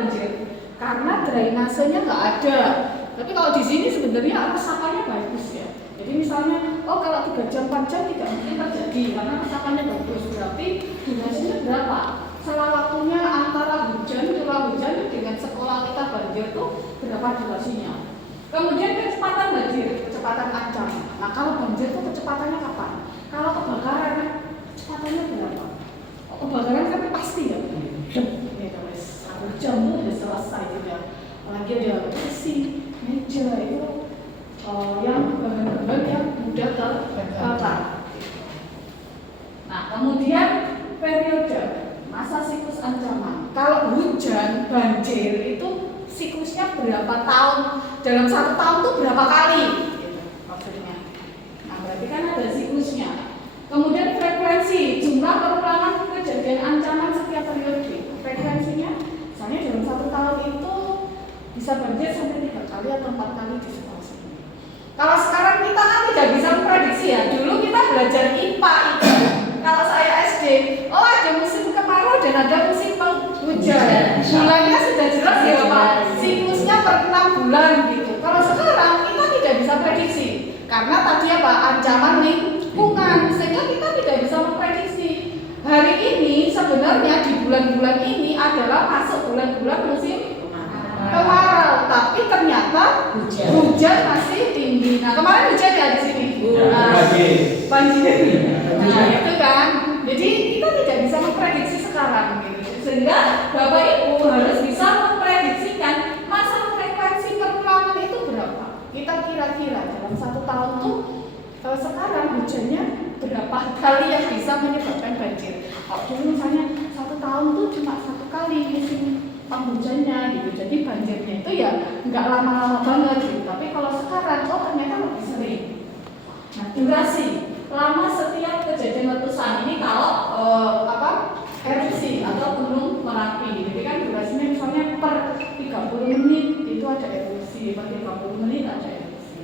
banjir? Karena drainasenya nggak ada. Tapi kalau di sini sebenarnya resapannya bagus ya. Jadi misalnya, oh kalau 3 jam 4 jam tidak mungkin terjadi karena resapannya bagus. Berarti durasinya berapa? Salah waktunya antara hujan, curah hujan dengan sekolah kita banjir itu berapa durasinya? Kemudian kecepatan banjir, kecepatan ancaman. Nah kalau banjir itu kecepatannya kapan? Kalau kebakaran kecepatannya berapa? Oh, kebakaran kan pasti ya. Satu jam itu sudah selesai juga. Apalagi ada kursi, meja itu yang bahan-bahan yang mudah terbakar. Nah kemudian periode masa siklus ancaman. Kalau hujan, banjir itu siklusnya berapa tahun? Dalam 1 tahun itu berapa kali? Gitu, maksudnya. Nah berarti kan ada siklusnya. Kemudian frekuensi, jumlah perulangan kejadian ancaman setiap periode. Frekuensinya, misalnya dalam 1 tahun itu bisa banjir sampai 3 kali atau 4 kali di sekolah sini. Kalau sekarang kita kan tidak bisa memprediksi ya. Dulu kita belajar IPA itu. Kalau saya SD, oh ada musim kemarau dan ada musim penghujan. Bulannya sudah jelas ya Pak. Siklusnya per 6 bulan gitu. Kalau sekarang kita tidak bisa prediksi karena tadi apa? Ancaman lingkungan, sehingga kita tidak bisa memprediksi. Hari ini sebenarnya di bulan-bulan ini adalah masuk bulan-bulan musim kemarau, tapi ternyata hujan masih tinggi. Nah kemarin hujan ya di sini. Banjir. Nah itu kan. Jadi kita tidak bisa memprediksi sekarang gitu. Sehingga Bapak Ibu harus bisa memprediksikan masa frekuensi perulangan itu berapa. Kita kira-kira dalam 1 tahun tuh sekarang hujannya berapa kali yang bisa menyebabkan banjir. Kalau dulu misalnya 1 tahun tuh cuma 1 kali musim penghujannya gitu. Jadi banjirnya itu ya nggak lama-lama banget gitu. Tapi kalau sekarang ternyata lebih sering. Nah durasi lama setiap kejadian letusan ini kalau erupsi atau gunung Merapi. Jadi kan durasinya misalnya per 30 menit itu ada erupsi, per 30 menit ada erupsi.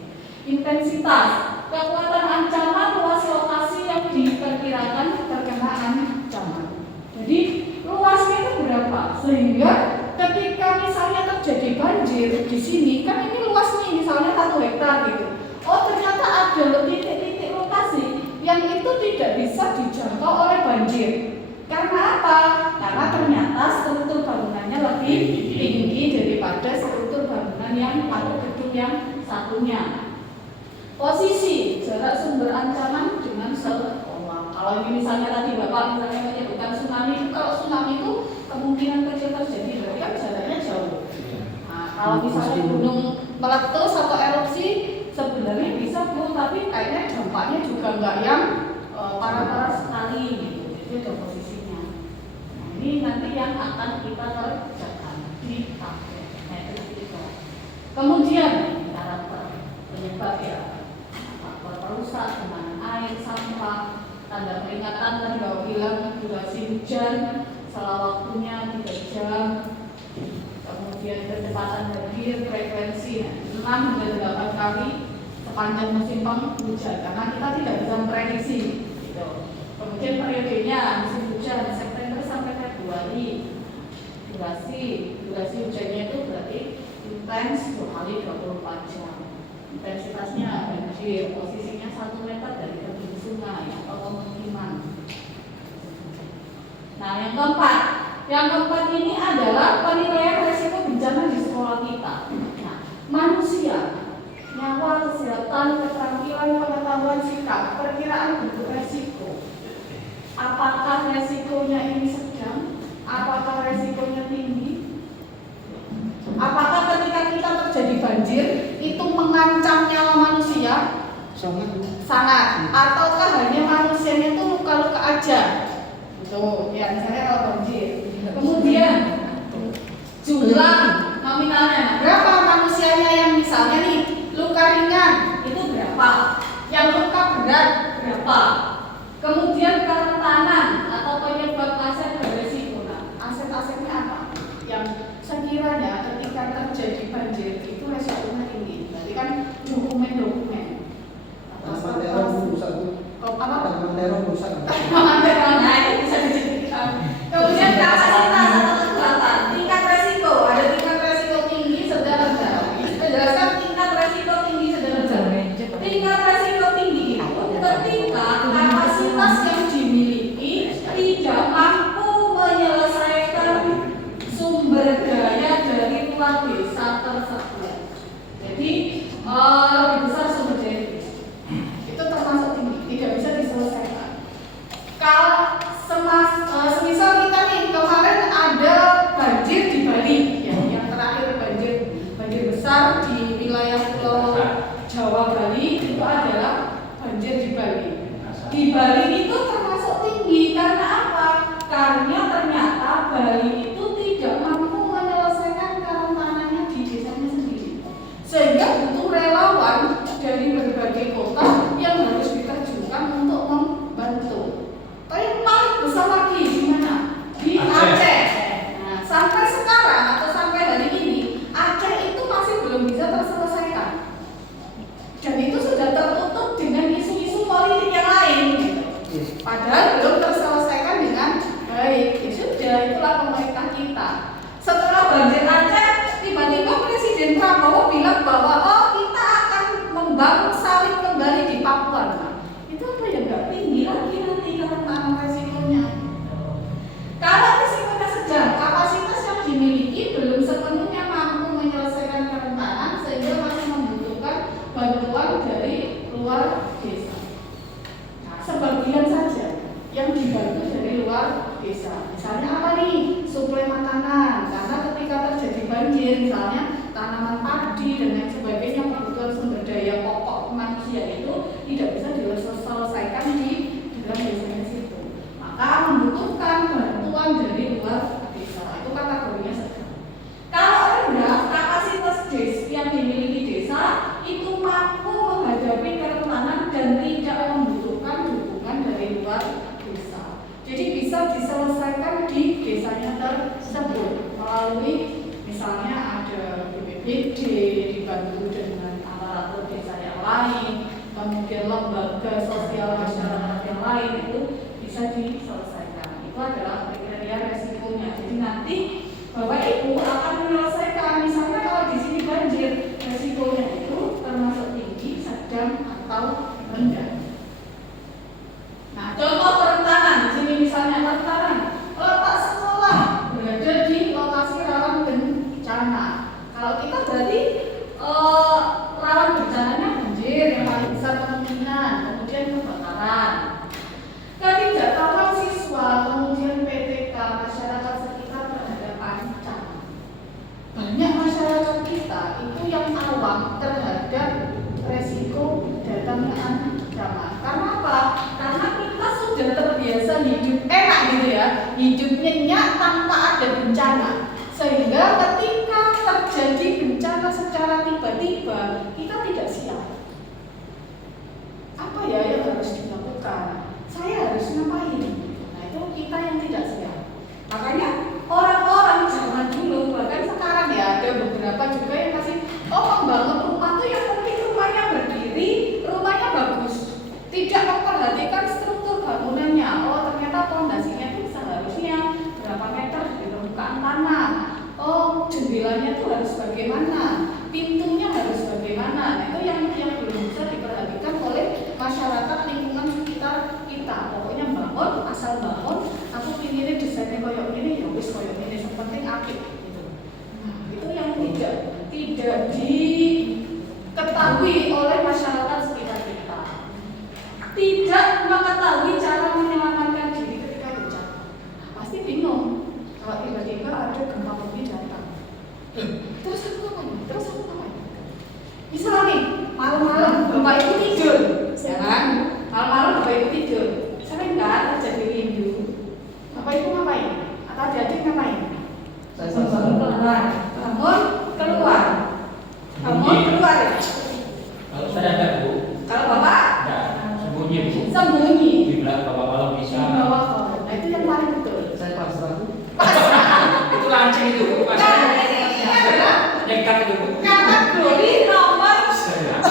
Intensitas, kekuatan ancaman, luas lokasi yang diperkirakan terkena ancaman. Jadi luasnya itu berapa? Sehingga ketika misalnya terjadi banjir di sini, kan ini luas nih, misalnya 1 hektar gitu. Oh ternyata ada titik-titik lokasi yang itu tidak bisa dijangkau oleh banjir. Karena apa? Karena ternyata struktur bangunannya lebih tinggi daripada struktur bangunan yang pada gedung yang satunya. Posisi jarak sumber ancaman dengan sekolah. Kalau ini misalnya tadi Bapak misalnya menyebutkan tsunami, kalau tsunami itu kemungkinan kecil terjadi, berarti kan jaraknya jauh. Nah, kalau misalnya gunung meletus atau erupsi sebenarnya bisa Bu, tapi kayaknya dampaknya juga enggak yang parah-parah sekali gitu. Jadi ada posisinya. Nah, ini nanti yang akan kita kerjakan di kafe. Nah, itu. Kemudian karakter penyebab ya. Faktor perusak, genangan air, sampah, tanda peringatan tadi Bapak bilang durasi hujan, salah waktunya 3 jam, kemudian kecepatan banjir, frekuensi 6 hingga 8 kali sepanjang musim penghujan karena kita tidak bisa memprediksi gitu. Kemudian periodenya musim hujan September sampai Februari. Durasi hujannya itu berarti intens 2 kali 24 jam. Intensitasnya banjir, posisinya 1 meter dari tebing sungai atau pemukiman. Nah, yang keempat ini adalah penilaian risiko bencana di sekolah kita. Nah, manusia, nyawa, kesehatan, keterampilan, pengetahuan, sikap, perkiraan bentuk resiko. Apakah resikonya ini sedang? Apakah resikonya tinggi? Apakah ketika kita terjadi banjir itu mengancam nyawa manusia? Sangat. Ataukah hanya manusianya itu luka-luka aja? Itu ya misalnya kalau banjir. Kemudian jumlah nominalnya berapa manusianya yang misalnya nih luka ringan itu berapa? Yang luka berat berapa? Kemudian kerentanan atau penyebab aset beresiko. Nah, aset-asetnya apa? Yang sekiranya ketika terjadi banjir itu resikonya tinggi. Berarti kan dokumen-dokumen. Kemudian kapasitas atau kekuatan, tingkat resiko daya dari luar desa tersebut. Jadi lebih besar sumber daya desa. Itu termasuk tinggi, tidak bisa diselesaikan. Kalau semisal kita nih kemarin ada banjir di Bali, ya, yang terakhir banjir besar di wilayah Pulau Jawa Bali itu adalah banjir di Bali. Di Bali itu termasuk tinggi karena apa? Karena ternyata Bali itu tidak mampu menyelesaikan kerentanannya di desanya sendiri, sehingga butuh relawan dari berbagai kota yang harus diterjunkan untuk membantu. Tapi yang paling besar lagi di mana? Di Aceh. Nah, sampai sekarang atau sampai hari ini Aceh itu masih belum bisa terselesaikan. Dan itu sudah tertutup dengan isu-isu politik yang lain, gitu. Padahal belum terselesaikan dengan baik. Ya sudah, itulah pemerintah kita. Setelah banjir Aceh, tiba-tiba Presiden Prabowo bilang bahwa kita akan membangun sawit kembali di Papua. Nah, itu apa ya, nggak tinggi lagi nanti kerentanan resikonya. Kalau risikonya sedang, kapasitas yang dimiliki belum sepenuhnya mampu menyelesaikan kerentanan sehingga masih membutuhkan bantuan dari luar desa. Nah, sebagian saja yang dibantu dari luar desa. Misalnya apa nih? Suplai makanan. Karena ketika terjadi banjir, misalnya tanaman padi dan lain sebagainya, kebutuhan sumber daya pokok manusia itu tidak bisa diselesaikan di dalam desanya situ. Maka membutuhkan bantuan dari luar desa. Itu kategorinya sedang. Kalau rendah, kapasitas desa yang dimiliki desa itu mampu menghadapi kerentanan dan tidak membutuhkan dukungan dari luar desa. Jadi bisa diselesaikan di desanya tersebut melalui misalnya ada BPBD dibantu dengan aparatur desa yang lain, kemudian lembaga sosial masyarakat yang lain itu bisa diselesaikan. Itu adalah kriteria resikonya. Jadi nanti Bapak Ibu akan menyelesaikan. Misalnya kalau di sini banjir, resikonya itu termasuk tinggi, sedang atau rendah. Nah, contoh kerentanan di sini misalnya kerentanan letak sekolah berada di lokasi rawan bencana. Kalau kita berarti rawan bencananya banjir yang paling besar kemungkinan, kemudian kebakaran. Ketidaktahuan siswa, kemudian PTK, masyarakat sekitar terhadap ancaman. Banyak masyarakat kita itu yang awam terhadap resiko datangnya ancaman. Karena apa? Karena kita sudah terbiasa hidup enak gitu ya, hidup nyenyak tanpa ada bencana. Sehingga ketika terjadi bencana secara tiba-tiba, kita tidak siap. Apa ya yang harus dilakukan? Saya harus ngapain? Nah, itu kita yang tidak siap. Makanya orang-orang zaman dulu, bahkan sekarang ya ada beberapa juga yang masih membangun rumah tuh yang penting rumahnya berdiri, rumahnya bagus, tidak memperhatikan struktur bangunannya. Oh, ternyata fondasinya itu seharusnya berapa meter di permukaan tanah. Oh, jendelanya tuh harus bagaimana, pintunya harus bagaimana. Nah, itu yang belum bisa diperhatikan oleh masyarakat lingkungan sekitar kita. Pokoknya bangun, asal bangun, aku pinginnya desainnya koyok ini, ya wis koyok ini, yang penting apik gitu. Nah, itu yang tidak diketahui oleh masyarakat sekitar kita. Tidak mengetahui cara menyelamatkan diri ketika bencana. Nah, pasti bingung kalau tiba-tiba ada gempa bumi datang. Terus aku ngapain? Misalnya nih, malam-malam Bapak Ibu tidur, ya kan? Malam-malam Bapak Ibu tidur, sering nggak terjadi rindu? Bapak Ibu ngapain? Atau adik-adik ngapain? Saya keluar. Bangun keluar ya? Kalau saya ada Bu. Kalau Bapak? Enggak, sembunyi Bu. Sembunyi. Di belakang bawah kalau bisa. Di bawah pohon. Nah, itu yang paling betul. Saya pasrah Bu. Itu lancing itu Bu. Nah, ini adalah Nekat itu Bu. kategori nomor 3.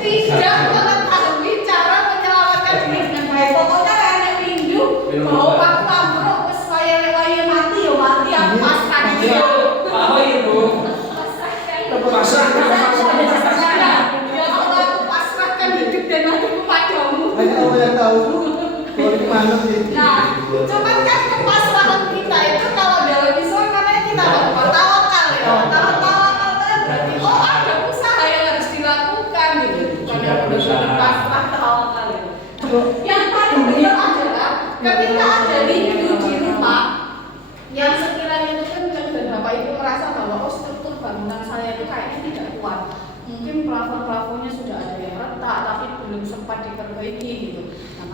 Tidak mengetahui cara menyelamatkan diri dengan baik. Pokoknya kayak ada rindu, bahwa Pak Tamro wis waya-waya mati ya mati, aku pasrah gitu.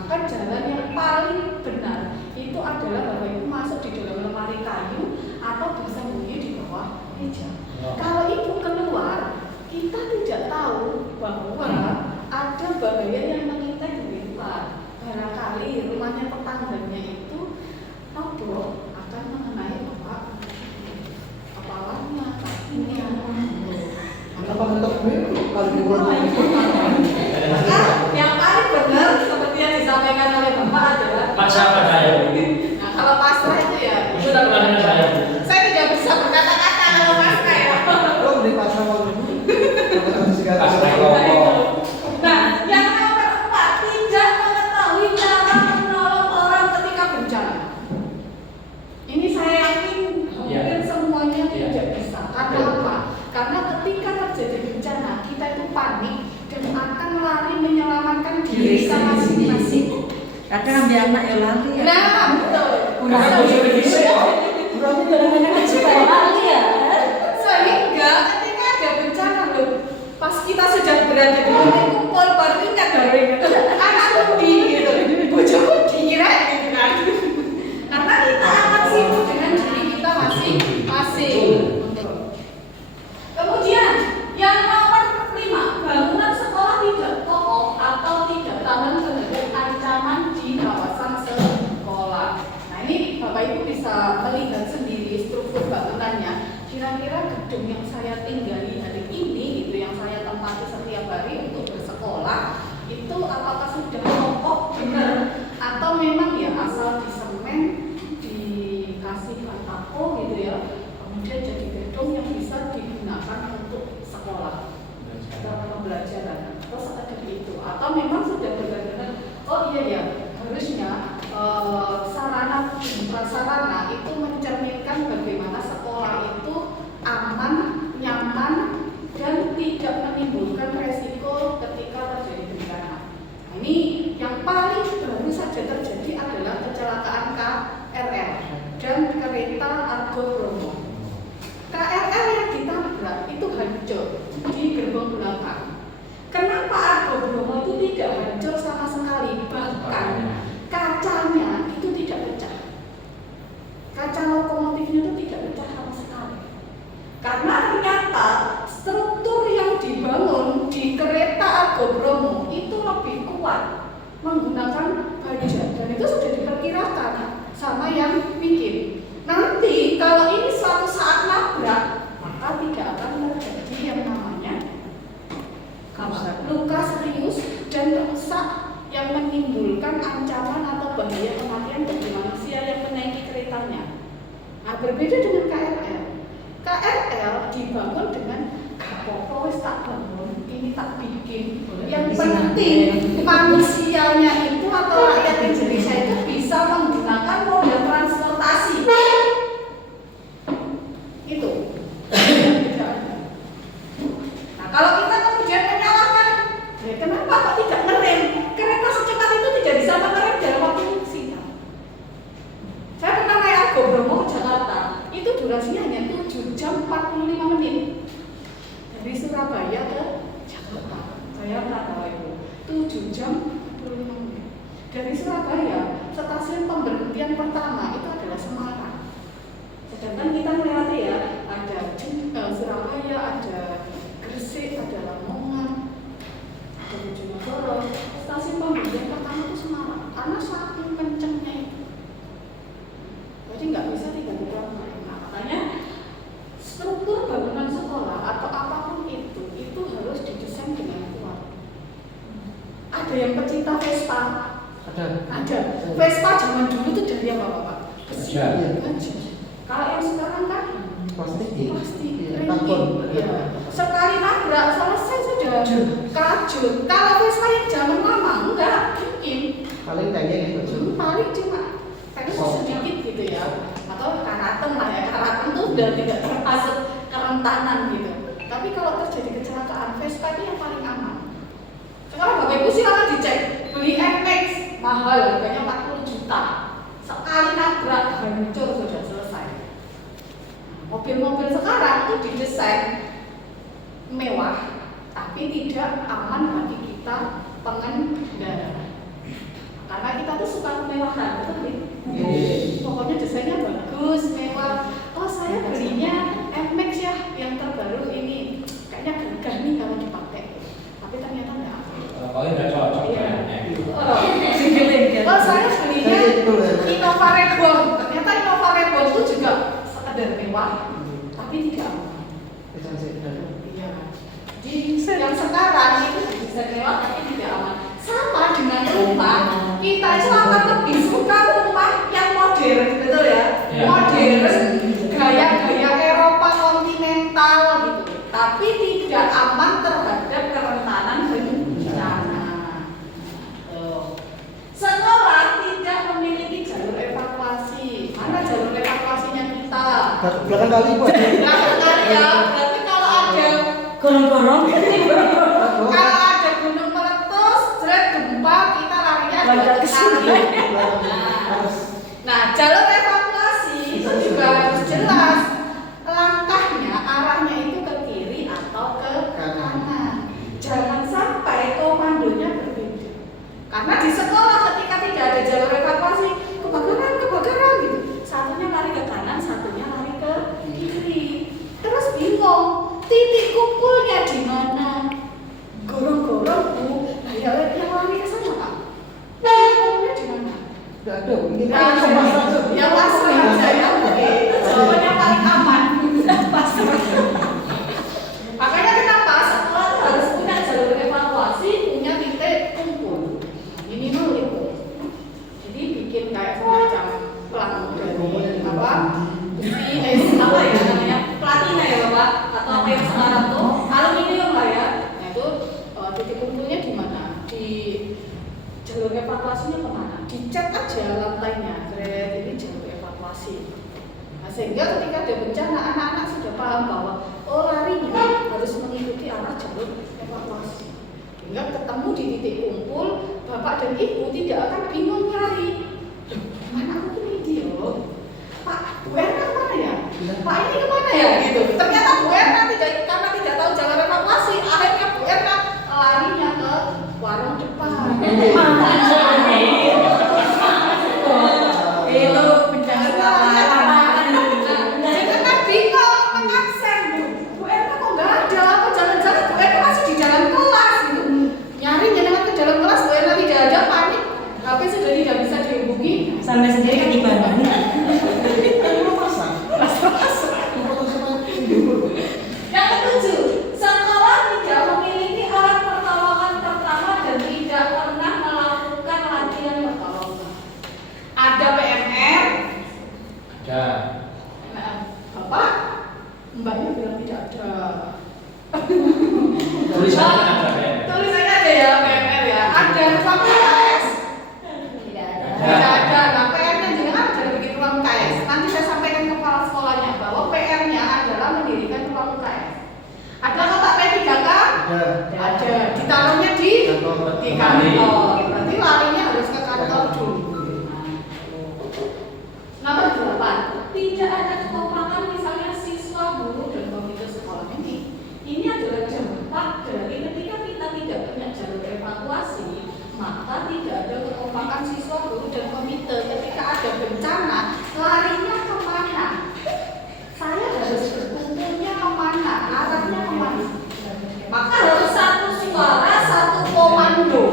Maka jalan yang paling benar itu adalah Bapak Ibu masuk di dalam lemari kayu atau bersembunyi di bawah meja. Kalau Ibu keluar, kita tidak tahu bahwa ada bahaya yang mengintai di luar. Barangkali rumahnya tetangganya itu roboh akan mengenai Bapak kepalanya, kakinya. Kenapa tetap dulu kalau di luar? Maka yang paling benar seperti yang disampaikan oleh Bapak adalah Pak siapa saya? Nah, kalau pasrah itu ya Itu tak pernah dengar saya. saya tidak bisa berkata-kata kalau pasrah ya. Lo beli pasar waktu itu? Pasrah kelompok. Nah, yang nomor 4, tidak mengetahui cara menolong orang ketika bencana. Ini saya yakin hampir semuanya tidak bisa. Karena apa? Karena ketika terjadi bencana, kita itu panik dan akan lari menyelamatkan diri kita masing-masing. Kadang ambil anak ya lari ya. Nah, betul. Kenapa bisa begitu? Berarti kadang-kadang supaya lari ya. Sehingga ketika ada bencana loh, pas kita sedang berada di titik kumpul baru ingat anakku di gitu, bojoku dikira gitu kan. Karena kita akan sibuk dengan diri kita masing-masing. Kemudian yang nomor 5, bangunan sekolah tidak kokoh atau tidak tahan terhadap ancaman di kawasan sekolah. Nah ini Bapak Ibu bisa melihat sendiri struktur bangunannya. Kira-kira gedung yang saya tinggali hari ini, itu yang saya tempati setiap hari untuk bersekolah, itu apakah sudah kokoh benar atau memang ya asal disemen, dikasih batako gitu ya, kemudian jadi gedung yang bisa digunakan untuk sekolah atau pembelajaran atau seperti itu, atau memang sudah benar-benar oh iya ya harusnya sarana prasarana itu mencerminkan bagaimana sekolah itu aman, nyaman, dan tidak menimbulkan resiko ketika terjadi bencana. Nah, ini yang paling baru saja terjadi adalah kecelakaan KRL dan kereta Argo Bromo. KRL yang ditabrak itu hancur di gerbong belakang. Kenapa Argo Bromo itu tidak hancur sama sekali? Bahkan kacanya itu tidak pecah. Kaca lokomotifnya itu tidak pecah sama sekali. Karena ternyata struktur yang dibangun di kereta Argo Bromo itu lebih kuat menggunakan baja, dan itu sudah diperkirakan sama yang bikin. Nanti kalau ini suatu saat nabrak, maka tidak akan terjadi yang namanya luka serius dan rusak yang menimbulkan ancaman atau bahaya kematian bagi manusia yang menaiki keretanya. Nah, berbeda dengan KRL. KRL dibangun dengan apa-apa wis tak bangun, ini tak bikin. Yang penting manusianya itu atau rakyat Indonesia itu bisa menggunakan moda transportasi. Itu. Nah, kalau kita kemudian menyalahkan, ya kenapa kok tidak ngerem? Kereta secepat itu tidak bisa mengerem dalam waktu singkat. Saya pernah naik Argo Bromo ke Jakarta, itu durasinya hanya 7 jam 45 menit. Dari Surabaya ke Jakarta, saya pernah tahu itu 7 jam 45 menit. Dari Surabaya, stasiun pemberhentian pertama itu adalah Semarang. Sedangkan kita melewati ya, ada Surabaya, ada Gresik, ada Lamongan, ada Bojonegoro. Stasiun pemberhentian pertama itu Semarang, karena saking kencengnya itu. Jadi nggak bisa tiba-tiba naik. Nah, makanya struktur bangunan sekolah atau apapun itu harus didesain dengan kuat. Ada yang pecinta Vespa. Ada. Vespa zaman dulu itu dari apa Bapak? Besi. Kalau yang sekarang kan plastik, karbon. Ya. Sekali nabrak selesai sudah kerajut. Kalau Vespa yang zaman lama enggak mungkin. Paling kayak gitu. Paling cuma sedikit gitu ya. Atau karaten lah ya. Karaten tuh udah tidak termasuk kerentanan gitu. Tapi kalau terjadi kecelakaan, Vespa itu yang paling aman. Sekarang Bapak Ibu silakan dicek. Beli MX mahal, harganya 40 juta. Sekali nabrak hancur sudah selesai. Mobil-mobil sekarang itu didesain mewah, tapi tidak aman bagi kita pengendara. Karena tuh suka kemewahan, betul nih? Iya. Pokoknya desainnya bagus, mewah. Oh saya belinya Max ya, yang terbaru ini. Kayaknya gagah nih kalau dipakai. Tapi ternyata enggak. Pokoknya udah cocok Iya. ya. Oh saya belinya Innova Reborn. Ternyata Innova Reborn itu juga sekedar mewah, tapi tidak aman. Iya. Jadi yang sekarang itu bisa mewah tapi tidak aman. Sama dengan rumah, kita itu akan lebih suka rumah yang modern, betul ya? Iya. Modern, gaya-gaya Eropa kontinental gitu. Tapi tidak aman terhadap kerentanan bencana. Sekolah tidak memiliki jalur evakuasi. Mana jalur evakuasinya kita? Belakang kali Bu. Belakang kali ya. Berarti kalau ada Gorong-gorong. kalau ada gunung meletus, jeret gempa, kita larinya Baca ke ke sini. kali. Nah, jalur evakuasi itu juga harus jelas. Langkahnya, arahnya itu ke kiri atau ke kanan. Jangan sampai komandonya berbeda. Karena di sekolah ketika tidak ada jalur evakuasi, kebakaran gitu. Satunya lari ke kanan, satunya lari ke kiri. Terus bingung, titik kumpulnya di mana? Gorong-gorong Bu, nah ya yang lari ke sana Pak. Titik kumpulnya di mana? Enggak ada Bu. Ini Nggak ada. Ya pasrah aja ya. Itu jawabannya paling aman. Pasrah. Makanya kenapa sekolah harus punya jalur evakuasi, punya titik kumpul. Minimal itu. Jadi bikin kayak semacam pelang dari apa? Apa ya namanya? Platina ya Bapak? Atau apa yang sekarang tuh aluminium lah ya. Nah itu titik kumpulnya di mana? Di jalur evakuasinya kemana? Dicek aja lantainya, ini jalur evakuasi. Nah, sehingga ketika ada bencana, anak-anak sudah paham bahwa oh larinya harus mengikuti arah jalur evakuasi. Sehingga ketemu di titik kumpul, bapak dan ibu tidak akan bingung lari. Mana aku ini dia? Pak, Bu Erna kemana ya? Pak ini kemana ya? Gitu. Ternyata Bu Erna karena tidak tahu jalur evakuasi, akhirnya Bu Erna larinya ke warung depan. Itu bencana lapangan. Jadi kan bingung, mengabsen Bu Erna kok nggak ada? Apa jangan-jangan Bu Erna masih di dalam kelas gitu? Nyari nyenengan ke dalam kelas, Bu Erna tidak ada, panik. HP sudah tidak bisa dihubungi. Sampai sendiri ketibangan. Yang ketujuh, sekolah tidak memiliki alat pertolongan pertama dan tidak pernah melakukan latihan pertolongan. Ada PMR, Ada. Bapak, Mbaknya bilang tidak ada. Tulisannya ada ya. Tulisannya ada ya PMR ya. Ada ruang KS. Tidak ada. Nah PR-nya jangan ada bikin ruang KS. Nanti saya sampaikan ke kepala sekolahnya bahwa PR-nya adalah mendirikan ruang KS. Ada kotak P3K? Ada. Ditaruhnya di kantor. Berarti larinya harus ke kantor dulu. Nomor 8, tidak ada kekompakan misalnya siswa, guru, dan komite sekolah ini. Ini adalah dampak dari ketika kita tidak punya jalur evakuasi, maka tidak ada kekompakan siswa, guru, dan komite. Ketika ada bencana, larinya kemana? Saya harus berkumpulnya kemana? Arahnya kemana? Maka harus satu suara, satu komando.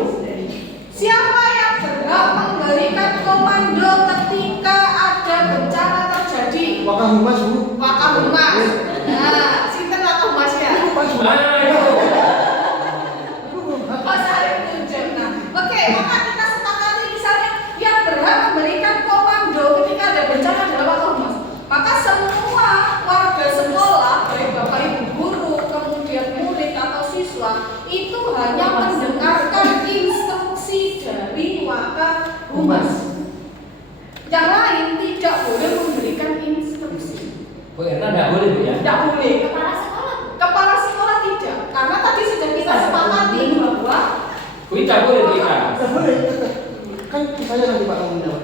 Siapa yang berhak memberikan komando ketika ada bencana terjadi? Wakahumas Bu. Wakahumas. Nah, sinten Wakahumas ya? Oh, saling tunjuk. Nah, oke, maka kita sepakati misalnya yang berhak memberikan komando ketika ada bencana adalah Wakahumas. Maka semua warga sekolah, baik bapak ibu guru, kemudian murid atau siswa, itu hanya mendengarkan instruksi dari Wakahumas. Yang lain tidak boleh memberikan instruksi. Bu Erna nggak boleh Bu ya? Tidak boleh. Kepala sekolah tidak. Karena tadi sudah kita sepakati bahwa Bu tidak boleh kita. Tidak boleh. Kan saya nanti Pak kamu jawab.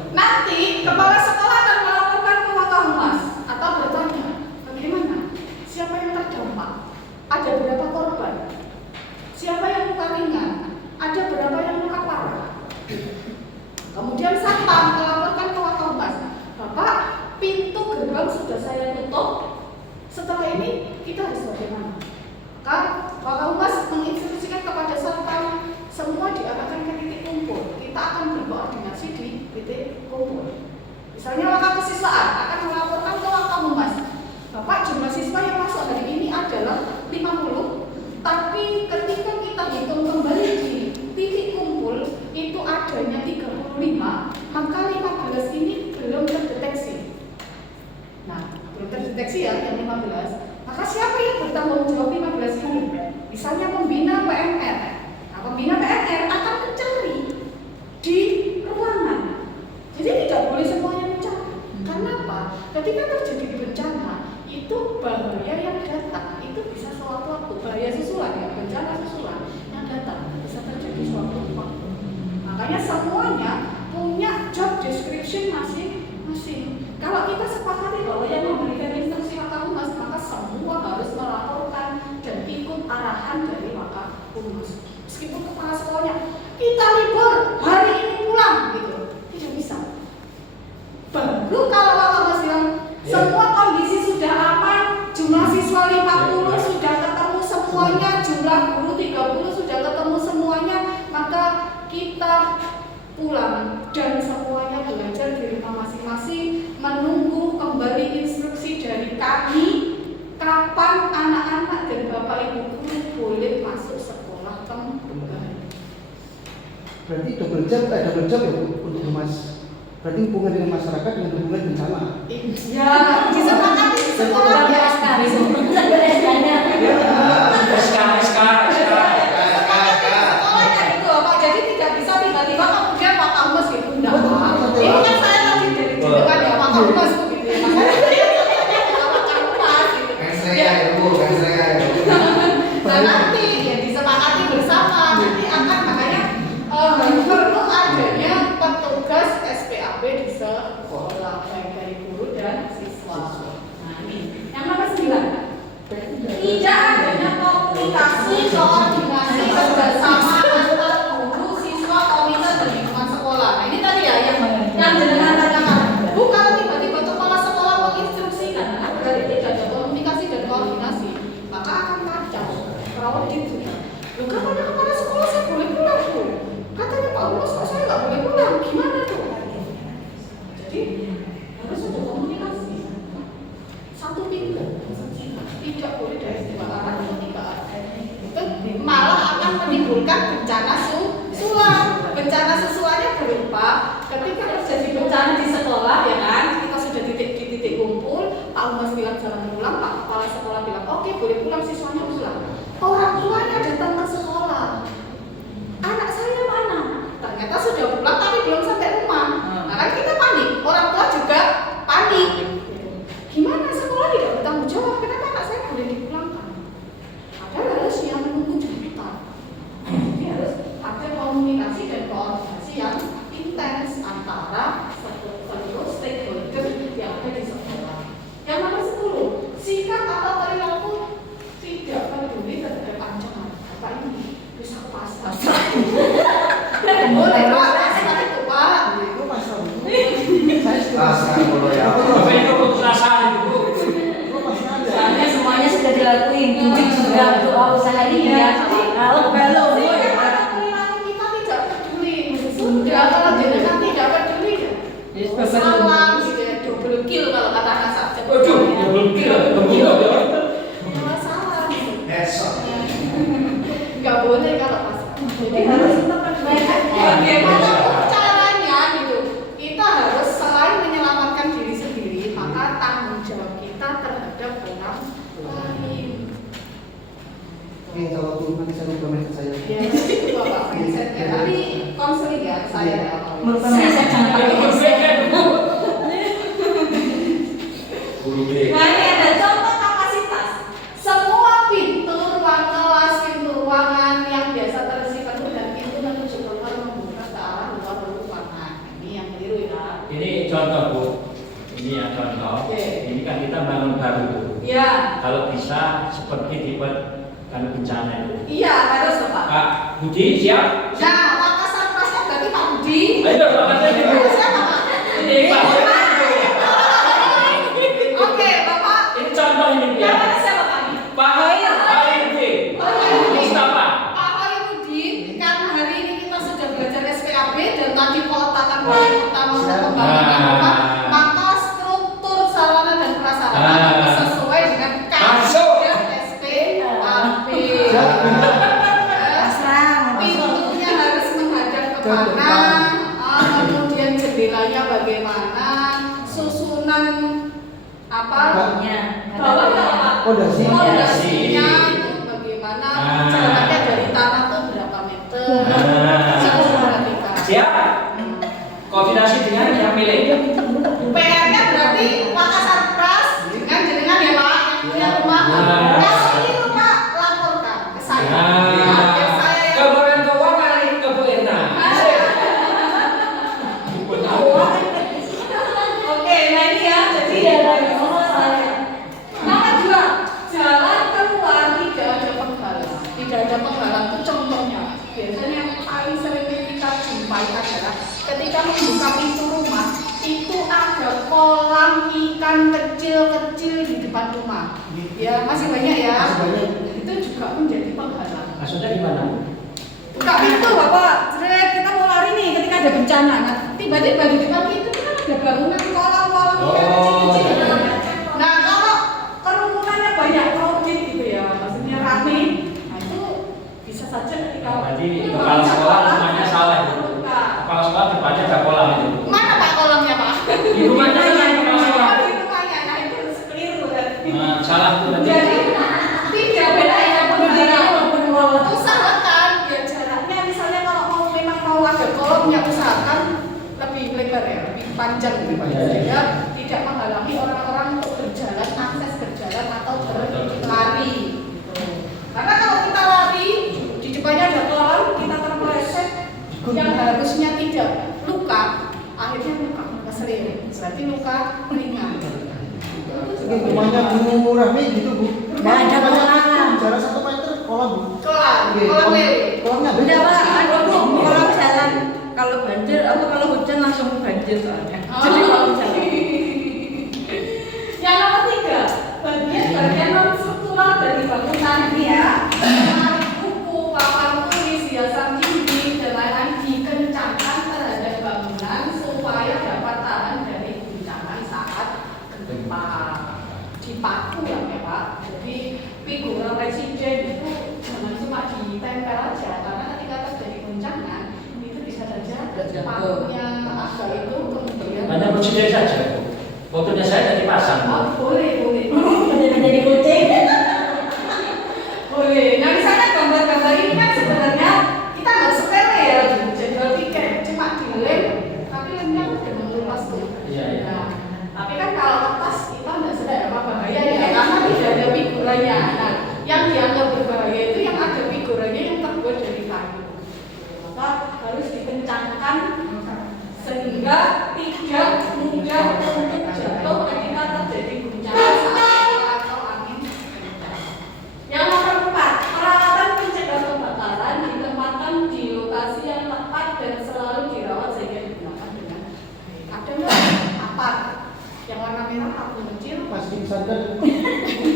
nanti kepala sekolah akan melaporkan ke Wakahumas atau bertanya, bagaimana? Siapa yang terdampak? Ada berapa korban? Siapa yang luka ringan? Ada berapa yang luka parah? Kemudian kita harus bagaimana? Kan Bapak Humas menginstruksikan kepada satpam semua diarahkan ke titik kumpul. Kita akan berkoordinasi di titik kumpul. Misalnya wakaf kesiswaan akan melaporkan ke Wakaf Humas, Bapak jumlah siswa yang masuk hari ini adalah 50, tapi ketika kita hitung kembali di titik kumpul itu adanya 35, maka 15 ini belum terdeteksi. Nah, belum terdeteksi ya yang 15. Maka siapa yang bertanggung jawab 15 ini? Misalnya pembina PNR. Nah, pembina PNR akan mencari di ruangan. Jadi tidak boleh semuanya mencari. Karena apa? Ketika terjadi bencana, itu bahaya yang datang. Itu bisa sewaktu-waktu bahaya susulan ya, bencana susulan yang datang bisa terjadi sewaktu-waktu. Makanya semuanya punya job description masing-masing. Kalau kita sepakati bahwa yang memberikan instruksi Wakaf Humas, maka semua harus melaporkan dan ikut arahan dari Wakaf Humas. Meskipun kepala sekolahnya kita libur hari ini pulang gitu, tidak bisa. Baru kalau Wakaf Humas bilang semua kondisi sudah aman, jumlah siswa 50 sudah ketemu semuanya, jumlah guru 30 sudah ketemu semuanya, maka kita pulang dan semuanya belajar di rumah masing-masing, menunggu kembali instruksi dari kami kapan anak-anak dan bapak ibu guru boleh masuk sekolah kembali. Berarti double job ya Bu, untuk Humas. Berarti hubungan dengan masyarakat dengan hubungan bencana. Ya, disepakati di sekolah ya. Sekolahnya itu Pak, jadi tidak bisa tiba-tiba kemudian Wakaf Humas ditunda. Ini kan saya tadi dari jenengan ya Wakaf Humas begitu ya. Wakaf Humas gitu. Nah nanti ya disepakati bersama, nanti akan makanya perlu adanya petugas SPAP di sekolah baik dari guru dan siswa. Nah ini yang nomor 9. Tidak adanya komunikasi, koordinasi bersama antar guru, siswa, komite dan lingkungan sekolah. Nah ini tadi ya yang jenengan tanyakan. Bu, kalau tiba-tiba kepala sekolah menginstruksikan, berarti tidak ada komunikasi dan koordinasi, maka akan kacau. Kalau gitu, loh katanya kepala sekolah saya boleh pulang tuh. Katanya Pak Humas kok saya nggak boleh pulang, gimana tuh? Jadi harus ada komunikasi. Satu pintu. Tidak boleh dari dua arah atau tiga arah. Itu malah akan menimbulkan bencana susulan. Bencana susulannya berupa ketika terjadi bencana di sekolah, ya kan? Kita sudah di titik kumpul, Pak Humas bilang jangan pulang, Pak Kepala Sekolah bilang oke boleh pulang, siswanya pulang. Orang tuanya datang ke sekolah. Anak saya mana? Ternyata sudah pulang tapi belum sampai rumah. Nah kan kita panik, orang tua juga panik. Gimana sekolah tidak bertanggung jawab? Kenapa anak saya boleh dipulangkan? Padahal harus yang menunggu jemputan. Jadi harus ada komunikasi dan koordinasi yang intens antara seluruh stakeholder yang ada di sekolah. Yang nomor 10, sikap atau perilaku tidak peduli terhadap ancaman. Bapak ini bisa ke pasar. Boleh Pak, pasar itu Pak. Itu pasal itu. Saya setuju. Bapak itu putus asa itu. Soalnya semuanya sudah dilakuin, tujuh juga untuk usaha ini ya. Kalau belum, Perilaku kita tidak peduli. Sudah kalau jenengan tidak peduli, salah gitu ya, double kill kalau kata anak subjek. Waduh, double kill, Salah gitu. Nggak boleh kalau pas. Jadi harus tetap bagaimanapun caranya gitu. Kita harus selain menyelamatkan diri sendiri, maka tanggung jawab kita terhadap orang lain. Oke, kalau nanti saya lupa mindset saya. Ya, itu Bapak mindsetnya. Tapi konseling ya saya ya. menurut saya jangan pakai headset. Nah ini ada contoh kapasitas. Semua pintu ruang kelas, pintu ruangan yang biasa terisi penuh dan pintu menuju keluar membuka ke arah luar ruangan. Ini yang keliru ya. Ini contoh Bu. Ini ya contoh. Oke. Ini kan kita bangun baru Bu. Iya. Kalau bisa seperti tipe kan bencana itu. Iya harus Pak. Kak Budi siap? Nah maka sarpasnya berarti Pak Budi. Ayo Pak Budi. Siapa Pak? Ini Pak Budi. Oke Bapak. Ini contoh ini Bu ya. Namanya siapa Pak? pembangunan rumah, maka struktur sarana dan prasarana sesuai dengan kaedah SPAP. Pintunya harus menghadap kemana, kemudian jendelanya bagaimana, susunan apa? Bawahnya apa? Pondasinya itu bagaimana? Jaraknya dari tanah tuh berapa meter? Itu perhatikan. Siap. Koordinasi dengan yang milik. PR-nya berarti Makassar Pras dengan jenengan ya Pak, yang punya rumah. Kalau ini rumah laporkan ke saya. Biar saya yang Kemudian keuangan ke Bu Irna. Oke, nah ini ya, jadi ya lagi saya. Nomor 2, jalan keluar tidak ada penghalang. Tidak ada penghalang itu contohnya. Biasanya yang paling sering kita jumpai adalah ketika membuka pintu rumah itu ada kolam ikan kecil-kecil di depan rumah. Ya masih banyak ya. Itu juga menjadi penghalang. Maksudnya gimana? Buka pintu Bapak, kita mau lari nih ketika ada bencana. Nah, tiba-tiba di depan pintu kan ada bangunan kolam-kolam ikan kecil-kecil. Nah, kalau kerumunannya banyak crowded gitu ya, maksudnya rame. Nah, itu bisa saja ketika Berarti kepala sekolah semuanya salah itu. Kepala sekolah depannya ada kolam itu. Mana Pak kolamnya Pak? Di rumahnya kan kepala sekolah. Oh, di rumahnya. Nah, itu keliru berarti. Salah itu berarti. Jadi tidak beda ya usahakan ya jaraknya misalnya kalau memang mau ada kolomnya usahakan lebih lebar ya, lebih panjang gitu sehingga tidak menghalangi orang-orang untuk berjalan, akses berjalan atau berlari gitu. Karena kalau kita lari di depannya ada kolam, kita terpeleset yang harusnya tidak luka, akhirnya luka selirik, berarti luka ringan. Rumahnya Bu Rahmi gitu Bu. Nggak ada kolam. Jarak 1 meter kolam Bu. Kolam lele. Kolamnya Udah beda. Pak, kalau jalan kalau banjir atau kalau hujan langsung banjir soalnya. Jadi kalau jalan. Yang nomor 3, bagian non struktural dari bangunan ya, buku, papan tulis, hiasan dinding dan lain-lain dikencangkan terhadap bangunan supaya dapat tahan dari guncangan saat gempa. Dipaku ya Pak. Jadi figura presiden itu jangan cuma ditempel aja karena ketika terjadi guncangan itu bisa saja pakunya ada itu kemudian Hanya presiden saja. Fotonya saya tadi pasang. boleh Jadi kucing. boleh. Nah misalnya gambar-gambar ini kan sebenarnya kita nggak sepele ya jadwal tiket cuma dilem tapi lemnya udah mengelupas tuh. Iya. Nah, tapi kan kalau kertas kita nggak sadar apa bahaya ya karena tidak ada figuranya. Nah yang dianggap berbahaya itu yang ada figuranya yang terbuat dari kayu. Maka harus dikencangkan sehingga tidak mudah untuk jatuh ketika terjadi guncangan saat atau angin kencang. Yang nomor 4, peralatan pencegah kebakaran ditempatkan di lokasi yang tepat dan selalu dirawat sehingga digunakan dengan baik. Ada nggak apar yang warna merah aku kecil Masih dipesankan.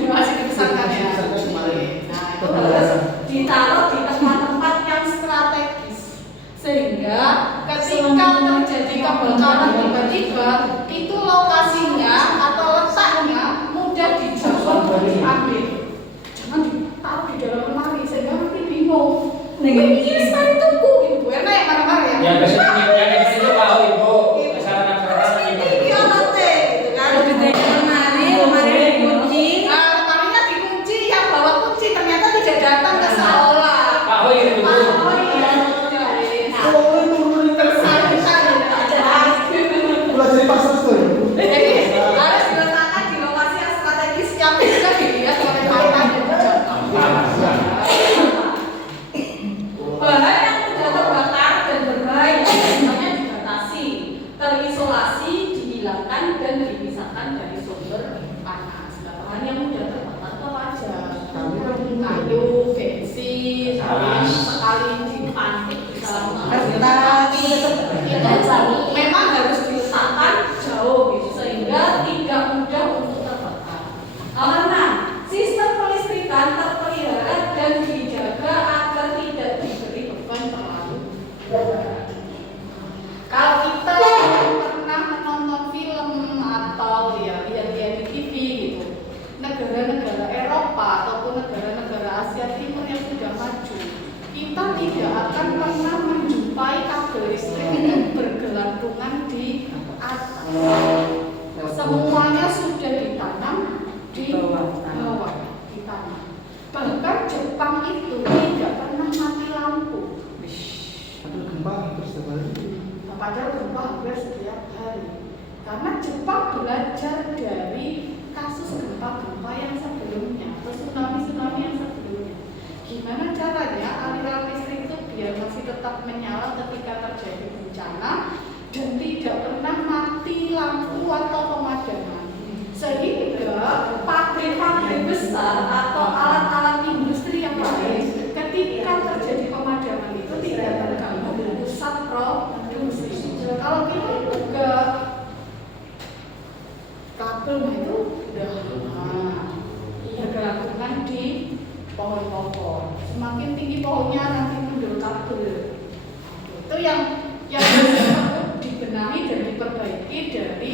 masih dibesarkan ya? Dibesarkan kemarin. Nah itu harus ditaruh di tempat-tempat yang strategis sehingga ketika terjadi kebakaran tiba-tiba itu lokasinya atau letaknya mudah dijangkau untuk diambil. Jangan ditaruh di dalam lemari sehingga nanti bingung. Ini sekali tunggu gitu. Enak yang mana-mana ya. Yang itu tahu Ibu. Kesalahan perasaan Ibu. Ini otote gitu kan. Lemari dikunci. Nah, lemarinya dikunci, yang bawa kunci ternyata tidak datang ke sekolah. Pak Hoi itu. Oh iya. Oh, itu Tersayang-sayang ada. Pulang dari pasar tuh. Jadi harus diletakkan di lokasi yang strategis yang bisa dilihat oleh mata dan dijangkau. Bahan yang mudah terbakar dan berbahaya semuanya dibatasi, terisolasi, dihilangkan dan dipisahkan dari sumber panas. Bahan yang mudah terbakar itu apa aja? Kayu, bensin, yang sekali dipantik di dalam Kertas. itu memang harus diletakkan jauh gitu sehingga tidak mudah untuk terbakar. Nomor 6, sistem kelistrikan terpelihara dan dijaga agar tidak diberi beban terlalu berat. Kalau kita pernah kita tidak akan pernah menjumpai kabel listrik itu bergelantungan di atas. Semuanya sudah ditanam di bawah, ditanam. Bahkan Jepang itu tidak pernah mati lampu. Padahal gempa hampir setiap hari. Padahal gempa hampir setiap hari. Karena Jepang belajar dari kasus gempa-gempa yang sebelumnya atau tsunami-tsunami yang sebelumnya. Gimana caranya aliran listrik itu biar masih tetap menyala ketika terjadi bencana dan tidak pernah mati lampu atau pemadaman. Sehingga pabrik-pabrik besar atau alat-alat industri yang lain ketika terjadi pemadaman itu tidak terganggu dengan pusat produksi. Kalau kita juga kabel itu udah bergelantungan di pohon-pohon. Semakin tinggi pohonnya nanti mundur kabel. Itu yang perlu dibenahi dan diperbaiki dari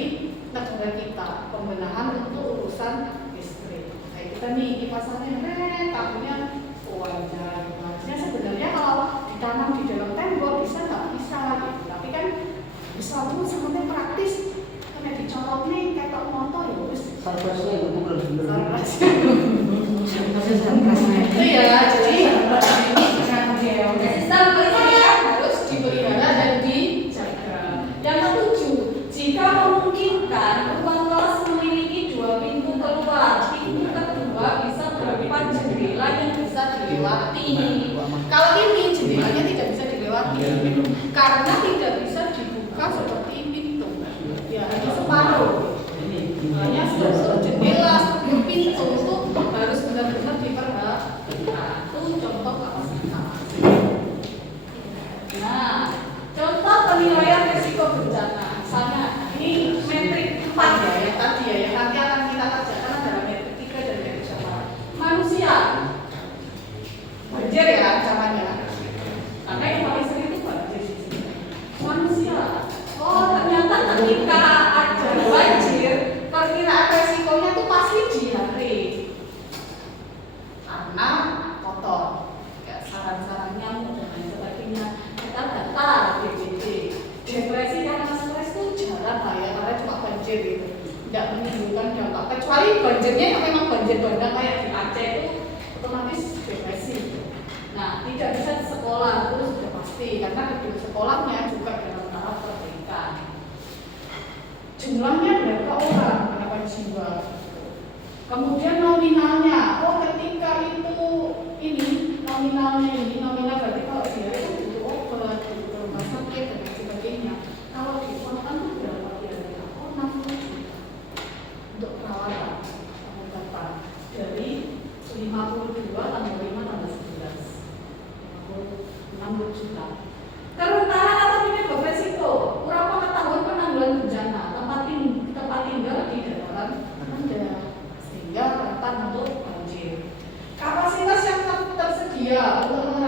negara kita, pembenahan untuk urusan listrik. Kayak kita nih kipasannya kabelnya wajar. Harusnya sebenarnya kalau ditanam di dalam tembok bisa nggak bisa gitu. Tapi kan bisa tuh sebenarnya praktis. Karena dicolok nih ketok motor ya wis. Sarplasnya itu bukan bener. Itu ya, jadi sistem listrik harus dipelihara dan dijaga. Yang ketujuh, jika memungkinkan ruang kelas memiliki 2 pintu keluar, pintu kedua bisa berupa jendela yang bisa dilewati. Kalau ini jendelanya tidak bisa dilewati karena tidak bisa dibuka seperti pintu. Ya hanya separuh. Hanya struktur jendela, struktur pintu itu harus benar-benar diperhatikan. Itu contoh kapasitas. Nah, contoh penilaian risiko bencana. Misalnya ini metrik 4 ya, yang tadi ya, yang nanti akan kita kerjakan adalah metrik 3 dan metrik 4. Manusia, banjir ya ancamannya. Karena yang paling sering itu banjir di sini. Manusia, oh ternyata ketika ada banjir, perkiraan resikonya tuh pasti diare. Karena kotor, kayak sarang-sarang nyamuk dan lain sebagainya. Kita data BPJS. Depresi karena stres itu jarang lah ya, karena cuma banjir gitu. Tidak menimbulkan dampak. Kecuali banjirnya yang memang banjir bandang kayak di Aceh itu otomatis depresi. Nah, tidak bisa di sekolah itu sudah pasti karena gedung sekolahnya juga dalam tahap perbaikan. Jumlahnya berapa orang, berapa jiwa. Kemudian nominalnya, oh ketika itu ini nominalnya ini nominal berarti kalau dia itu butuh obat, butuh rumah sakit dan lain sebagainya. Kalau diuangkan itu berapa kira-kira? Oh 60 untuk perawatan pengobatan dari 52 tambah 5 tambah 11 60 juta. Kerentanan atau penyebab resiko kurang pengetahuan penanggulangan bencana tempat tinggal di dataran rendah sehingga rentan untuk banjir. Kapasitas yang tersedia untuk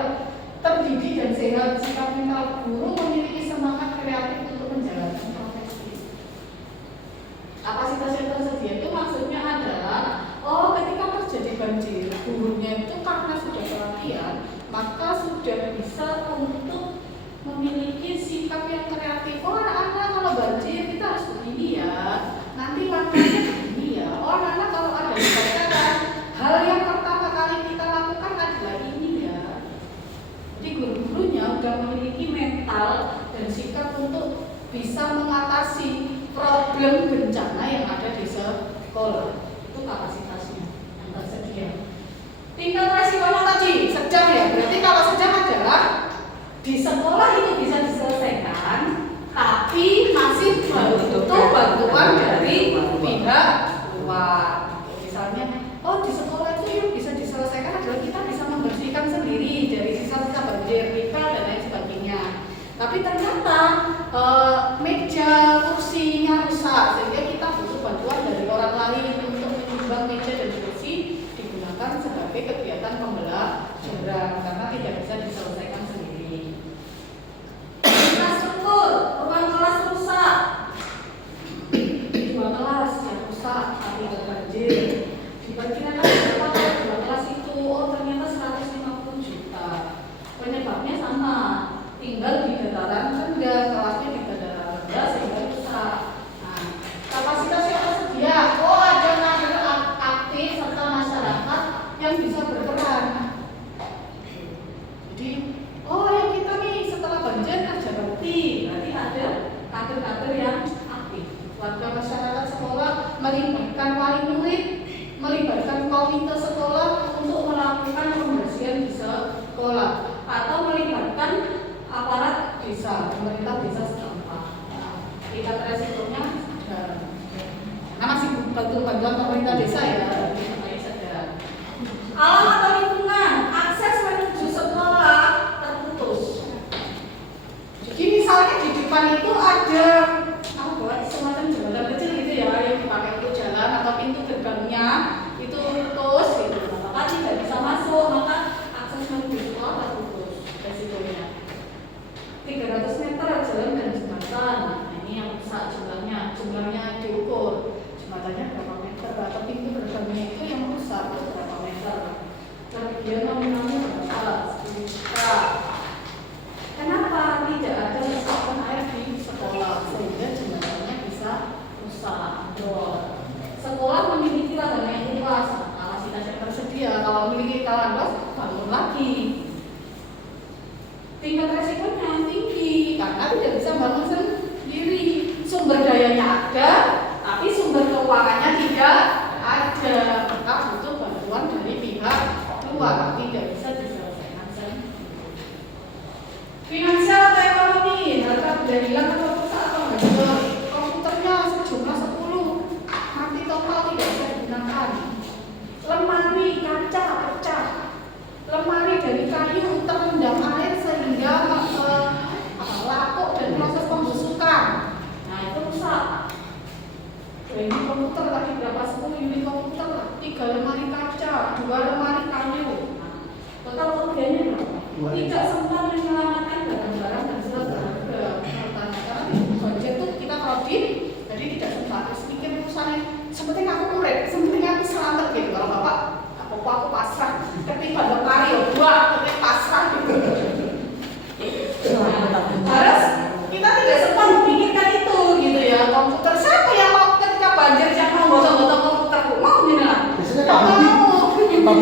terdidik dan sehat, sikap mental guru memiliki semangat kreatif untuk menjalankan profesi. Kapasitas yang tersedia itu maksudnya adalah ketika terjadi banjir, gurunya itu karena sudah pelatihan maka sudah bisa untuk memiliki sikap yang kreatif. Oh anak-anak kalau banjir kita harus begini ya, nanti langkahnya begini ya. Oh anak-anak kalau ada kebakaran, hal yang pertama kali kita lakukan adalah ini ya. Jadi guru-gurunya sudah memiliki mental dan sikap untuk bisa mengatasi problem bencana yang ada di sekolah. Itu kapasitasnya yang tersedia. Tingkat resikonya tadi sedang ya, berarti kalau sedang adalah di sekolah itu bisa diselesaikan, tapi masih butuh bantuan dari pihak luar. Misalnya, di sekolah itu yang bisa diselesaikan adalah kita bisa membersihkan sendiri dari sisa-sisa banjir, nikal dan lain sebagainya. Tapi ternyata meja kursinya rusak, sehingga kita butuh bantuan dari orang lain untuk menyumbang meja dan kursi digunakan sebagai kegiatan pembelajaran karena tidak bisa diselesaikan sendiri. Infrastruktur, ruang kelas rusak, 2 kelas yang rusak akibat banjir. Diperkirakan berapa 2 kelas itu? Oh ternyata 150 juta. yang bisa berperan. Jadi, oh ya kita nih setelah banjir kerja bakti, berarti ada kader-kader yang aktif. Warga masyarakat sekolah melibatkan wali murid, melibatkan komite sekolah untuk melakukan pembersihan di sekolah, atau melibatkan aparat desa, pemerintah desa setempat. Nah, tingkat resikonya ada. Nah, masih bantuan pemerintah desa ya, supaya sadar. Alam atau lingkungan, akses menuju sekolah terputus. Jadi misalnya di depan itu ada semacam jembatan kecil gitu ya, yang dipakai untuk jalan atau pintu gerbangnya itu putus gitu, maka tidak bisa masuk, maka akses menuju sekolah terputus. Resikonya 300 meter jalan dan jembatan. Nah, ini yang besar jumlahnya diukur. Jembatannya berapa meter atau pintu gerbangnya itu yang rusak itu berapa meter. Kerugian nominalnya berapa? 10 juta. Kenapa tidak ada resapan air di sekolah sehingga jembatannya bisa rusak? Sekolah memiliki lahan yang luas, kapasitas yang tersedia. Kalau memiliki lahan luas, bangun lagi. Tingkat resikonya tinggi karena tidak bisa bangun sendiri. Sumber dayanya ada, tapi sumber keuangannya tidak ada. Maka butuh bantuan dari pihak luar, tidak bisa diselesaikan sendiri. Finansial atau ekonomi, harga benda hilang atau rusak atau hancur. Komputernya sejumlah 10, mati total tidak bisa digunakan. Lemari kaca pecah. Lemari dari kayu terendam air sehingga lapuk dan proses pembusukan. Nah itu rusak. Ini komputer tadi berapa 10 unit komputer, 3 lemari kaca, 2 lemari kayu. Nah, total kerugiannya berapa? Tidak sempat menyelamatkan barang-barang dan surat berharga. Karena di banjir itu kita kredit, jadi tidak sempat. Terus pikir urusannya, sepenting aku murid, sepenting aku selamat gitu. Kalau bapak, aku pasrah. Ketika lemari, aku pasrah gitu. Harus kita tidak sempat memikirkan itu gitu ya. Komputer siapa yang mau ketika banjir yang mau botol-botol komputer mau gini lah. Biasanya Pak Budi. Mau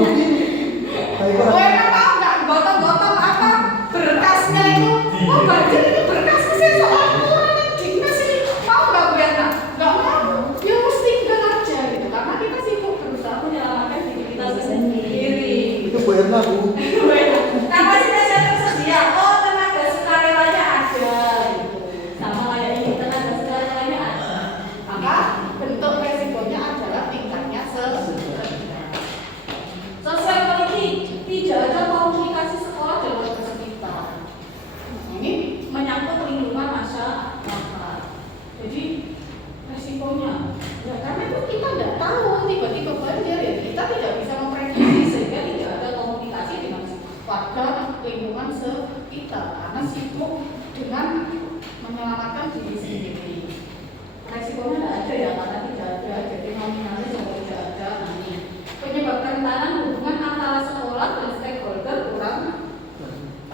nggak botol-botol apa berkasnya itu? Oh banjir ini berkasnya sih soalnya orang dinas ini mau nggak Bu Yana? Nggak mau. Ya mesti tinggal aja gitu karena kita sibuk berusaha menyelamatkan diri kita sendiri. Itu Bu Erna Bu. Kapasitas yang tersedia. Oh tenaga sukarelanya ada gitu. Sama kayak ini tenaga sukarelanya ada. Maka bentuk resikonya adalah tingkatnya sosial politik. Tidak ada komunikasi sekolah dan warga sekitar. Ini menyangkut lingkungan masyarakat. Jadi resikonya, ya karena itu kita nggak tahu tiba-tiba banjir ya kita tidak bisa memprediksi sehingga tidak ada komunikasi dengan warga lingkungan sekitar karena sibuk dengan menyelamatkan diri sendiri. Resikonya nggak ada ya karena tidak ada, jadi nominalnya juga tidak ada. Penyebab kerentanan hubungan antara sekolah dan stakeholder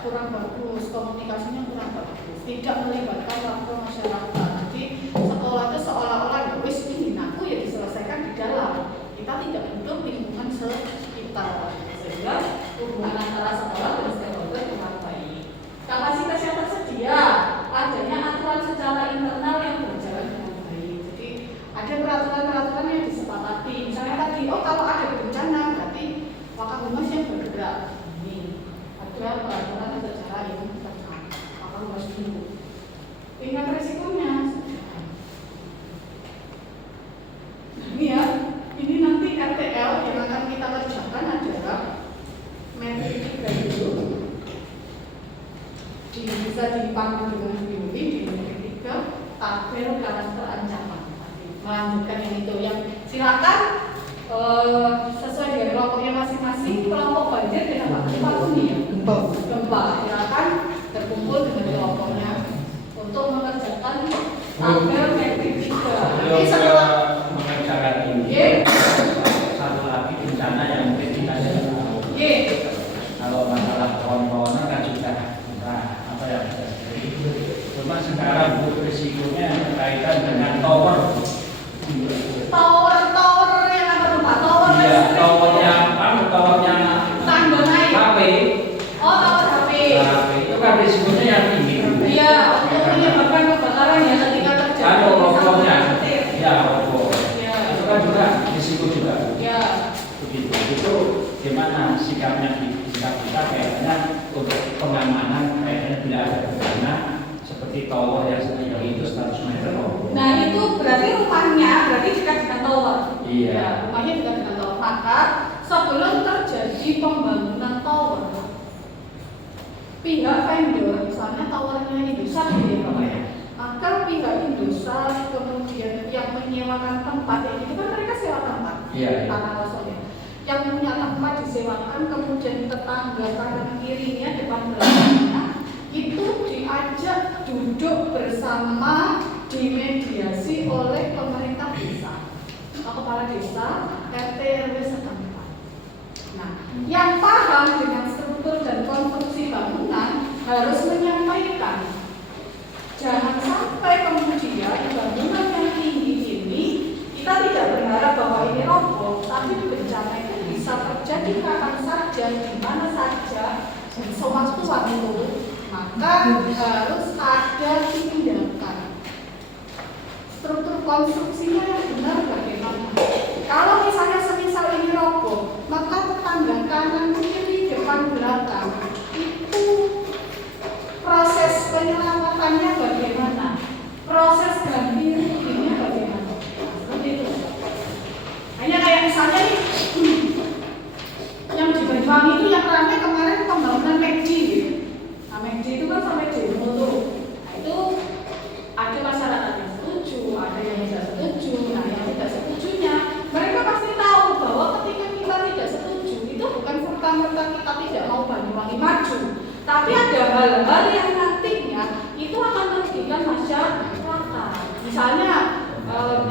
kurang bagus, komunikasinya kurang bagus, tidak melibatkan warga masyarakat. Jadi sekolah itu seolah-olah ya wis ini aku ya diselesaikan di dalam. Kita tidak hidup lingkungan sekitar, sehingga hubungan antara sekolah dan stakeholder kurang baik. Kapasitas yang tersedia, adanya aturan secara internal yang berjalan dengan baik. Jadi ada peraturan-peraturan yang disepakati. Misalnya tadi, oh kalau ada bencana berarti Wakahumas yang bergerak. Ini ada peraturan secara internal. Wakahumas dulu. Tingkat resikonya. Ini ya, ini nanti RTL yang akan kita kerjakan adalah metode 3 dulu. Bisa dipandu dengan biologi di metode 3 tabel karakter ancaman. Melanjutkan yang itu yang silakan sesuai dengan kelompoknya masing-masing. Kelompok banjir dengan Pak Gempa ini ya. Gempa silakan berkumpul dengan kelompoknya untuk mengerjakan tabel metrik 3. Nanti setelah mengerjakan ini, satu lagi bencana yang mungkin kita tidak tahu. Kalau masalah pohon-pohonan kan sudah apa yang bisa terjadi. Cuma sekarang risikonya berkaitan dengan tower yang apa tuh Pak? Tower yang itu gimana sikap kita kayaknya untuk pengamanan kayaknya tidak ada bencana seperti tower yang sejauh itu 100 meter. Nah itu berarti rumahnya berarti dekat dengan tower. Iya. Ya, rumahnya dekat dengan tower. Maka sebelum terjadi pembangunan tower, pihak vendor, misalnya towernya Indosat gitu ya, maka pihak Indosat kemudian yang menyewakan tempat, ya itu kan mereka sewa tempat, Iya. tanah kosongnya, yang punya tempat disewakan, kemudian tetangga kanan kirinya, depan belakangnya itu diajak duduk bersama, dimediasi oleh pemerintah desa, kepala desa, RT RW setempat. Nah, yang paham dengan struktur dan konstruksi bangunan harus menyampaikan, jangan sampai kemudian bangunan yang tinggi ini kita tidak berharap bahwa ini roboh, tapi bencana itu bisa terjadi kapan saja, di mana saja, sewaktu-waktu, maka harus ada tindakan. Struktur konstruksinya yang benar bagaimana? Kalau misalnya semisal ini roboh, maka tetangga kanan kiri depan belakang itu proses penyelamatannya bagaimana? Proses ganti ruginya bagaimana? Seperti itu. Hanya kayak misalnya nih, yang di Banyuwangi itu yang ramai kemarin pembangunan McD gitu. Nah McD itu kan sampai demo tuh. Nah itu ada masyarakat yang setuju, ada yang tidak setuju. Nah yang tidak setujunya, mereka pasti tahu bahwa ketika kita tidak setuju itu bukan serta-merta kita tidak mau Banyuwangi maju, tapi ada hal-hal yang nantinya itu akan merugikan masyarakat. Misalnya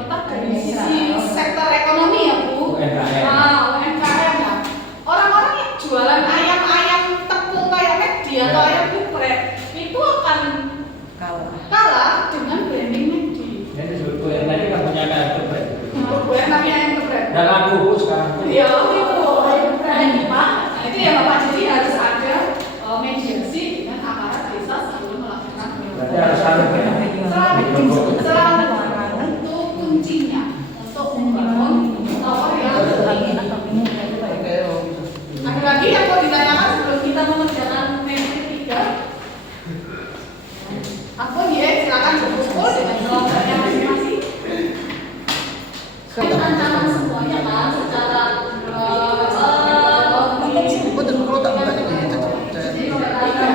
kita dari sisi sektor ekonomi ya Bu, UMKM ya. Orang-orang yang jualan ayam-ayam tepung kayak McD atau ayam geprek itu akan kalah dengan branding McD. Ini disebut Bu yang tadi kan punya kayak geprek. Bu yang namanya ayam geprek. Dan aku sekarang. Iya itu ayam geprek Pak. Nah itu ya Bapak, jadi harus ada mediasi dengan aparat desa sebelum melakukan Berarti harus ada selalu itu kuncinya untuk membangun tower yang ada lagi yang mau ditanyakan sebelum kita mengerjakan metode 3? Aku ya silakan berkumpul dengan kelompoknya masing-masing. Kita ancaman semuanya kan secara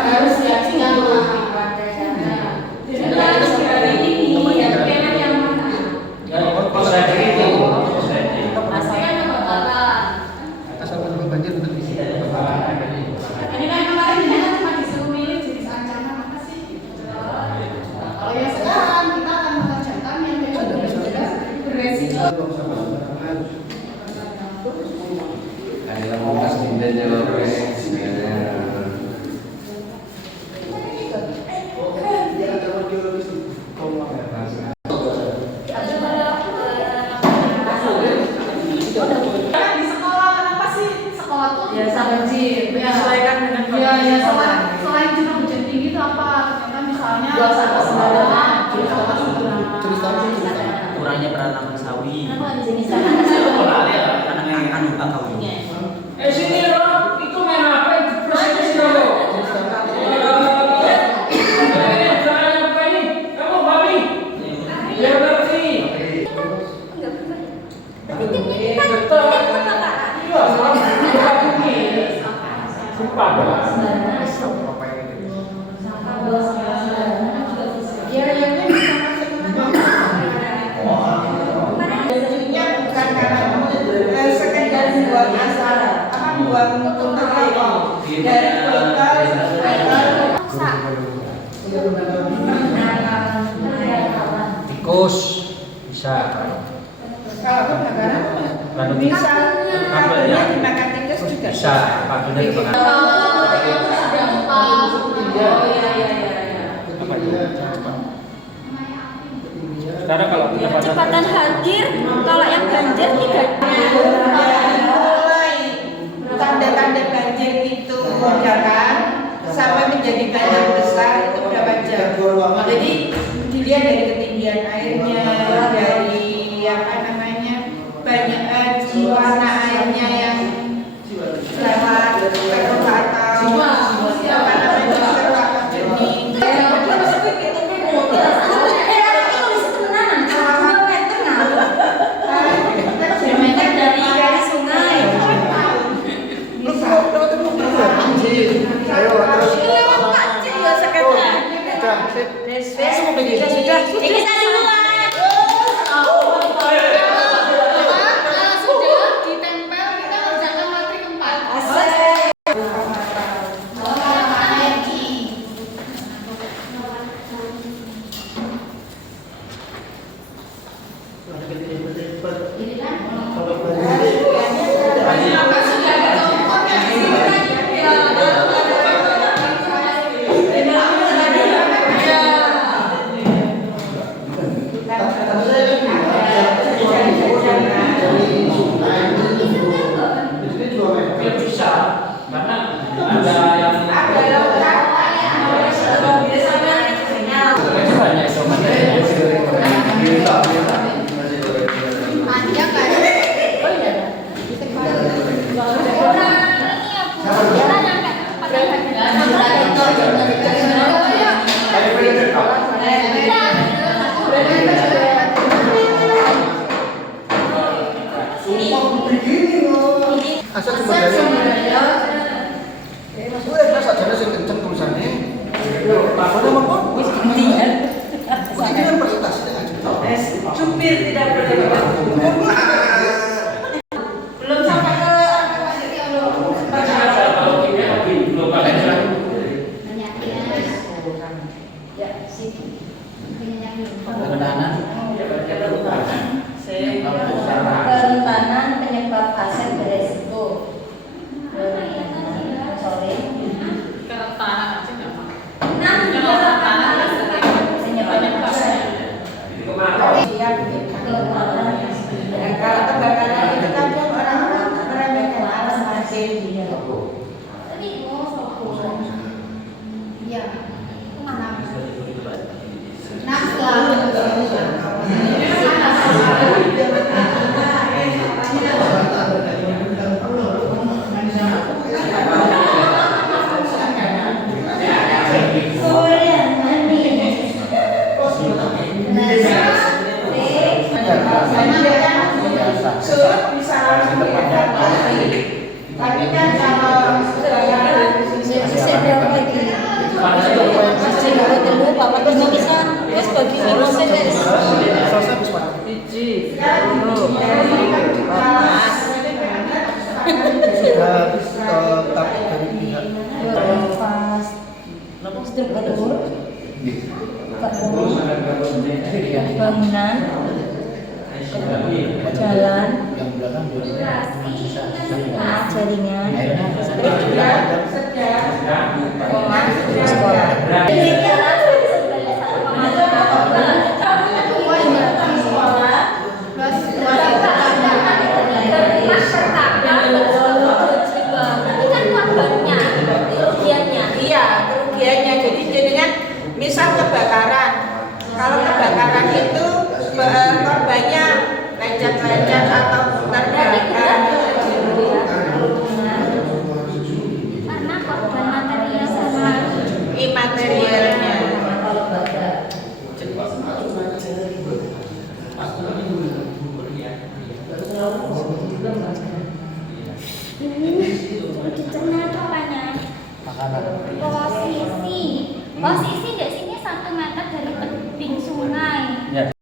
harus diajikan harus dari ini yang mana? Posisi itu. Pastikan kebakaran. Asal banjir untuk isi. Ini kan kemarin kita kan cuma disuruh milih jenis ancaman apa sih? Kalau yang sekarang kita akan mengerjakan yang benar-benar beresiko. Ada mau kasih jawab Di sekolah kenapa sih sekolah tuh Biasa banjir, menyesuaikan dengan ya selain curah hujan tinggi itu apa? Ternyata misalnya Buang sampah sembarangan. Cerita. kurangnya peralatan sawi. Kenapa di sini sana? Kan lupa kawinnya. Sini Ron, itu main apa itu? Proses kamu. Apa ini? Kamu babi? Ya berarti. Betul. Iya, sumpah. Sebenarnya bukan karena sekedar buang asal, akan buang tuntas dari kota Tikus bisa. kalau kebakaran bisa kabelnya dimakan tikus juga Bisa. Kabelnya kebakaran. Sekarang kalau kita Kecepatan hadir, kalau yang banjir tidak. mulai tanda-tanda banjir itu munculkan sampai menjadi banjir besar itu berapa jam. Jadi dilihat dari ketinggian airnya, dari apa namanya banyak warna airnya yang Bisa duluan. Kalau sudah ditempel kita kerjakan materi keempat. Ya bisa, karena ada yang banyak itu materinya. Panjang kan? Oh iya. Asal cuma daya. Udah sajane sing kenceng tulisane. Padahal mengkon wis gantian. Ini kan presentasi aja. Supir tidak boleh dibantu. Belum sampai ke Kalau kita lagi belum pakai Kerentanan penyebab aset beresiko. Sorry. Kerentanan aja nggak apa-apa. Penyebab aset. Iya, kalau kebakaran itu kadang orang-orang meremehkan alas mati. Iya. Mana? Suruh bisa langsung tapi kan kalau tapi dari pihak bangunan, jalan, jaringan, rumah, sekolah. iya kerugiannya jadi jadinya misal kebakaran kalau kebakaran itu korbannya lecet-lecet atau terbakar Karena korban material sama imaterialnya ternyata banyak. Posisi nggak sini 1 meter dari tebing sungai.